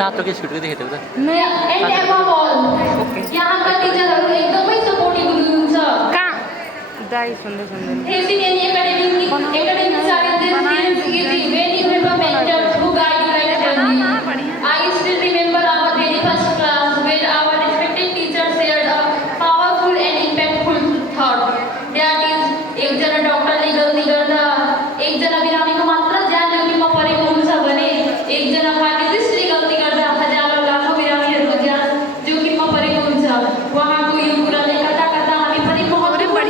सातो के स्कुटको देखेको थियो त एन्ड एबभ अल यहाँका टिचरहरू एकदमै सपोर्टिभ हुनुहुन्छ दाइ सुन्दै सुन्दैन Facing any academic challenges is easy when you have a mentor who guide you like journey. I still remember our very first class where our respected teacher shared a powerful and impactful thought. That is, एकजना डक्टरले गल्ती गर्दा एकजना बिरामीको मात्र ज्यान जोखिममा परेको हुन्छ भने एकजना फार्मासिस्टले गल्ती गर्दा हजारौं लाखौं बिरामीहरूको ज्यान जोखिममा परेको हुन्छ। उहाँको यो कुराले कता कता हामी पनि महत्त्वपूर्ण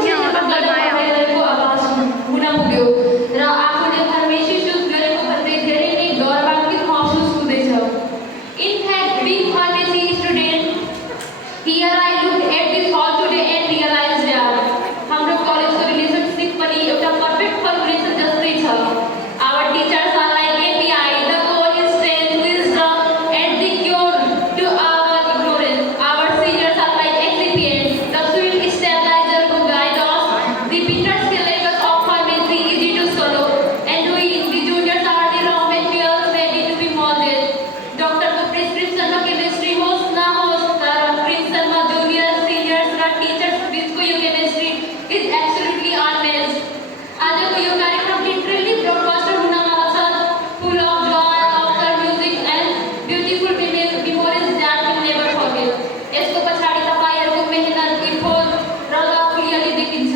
आवाज हुन पुग्यो र आफूले फार्मेसी चुज गरेको भन्दै धेरै नै गौरवान्वित महसुस हुँदैछ। In fact, being pharmacy student, here I look at this hall today and realize that हाम्रो कलेजको रिलेशनशिप पनि एउटा पर्फेक्ट फर्मुलेसन जस्तै छ। Our teachers are like API, the goal is strength, wisdom, and the cure to our ignorance. Our seniors are like excipient, the sweet stabilizer who guide us. The bitter syllabus of pharmacy easy to swallow, and we, the juniors, are the raw materials ready to be molded. Doctor को prescription में chemistry होस् ना होस्, तर prescription में juniors, seniors र teachers बिचको यो chemistry is absolutely unmatched. आजको यो कार्यक्रम literally blockbuster हुनमा छ, full of joy, laughter, music and beautiful memories that we'll never forget. यसको पछाडि तपाईहरुको मेहनत, effort र लभ क्लियरली देखिन्छ।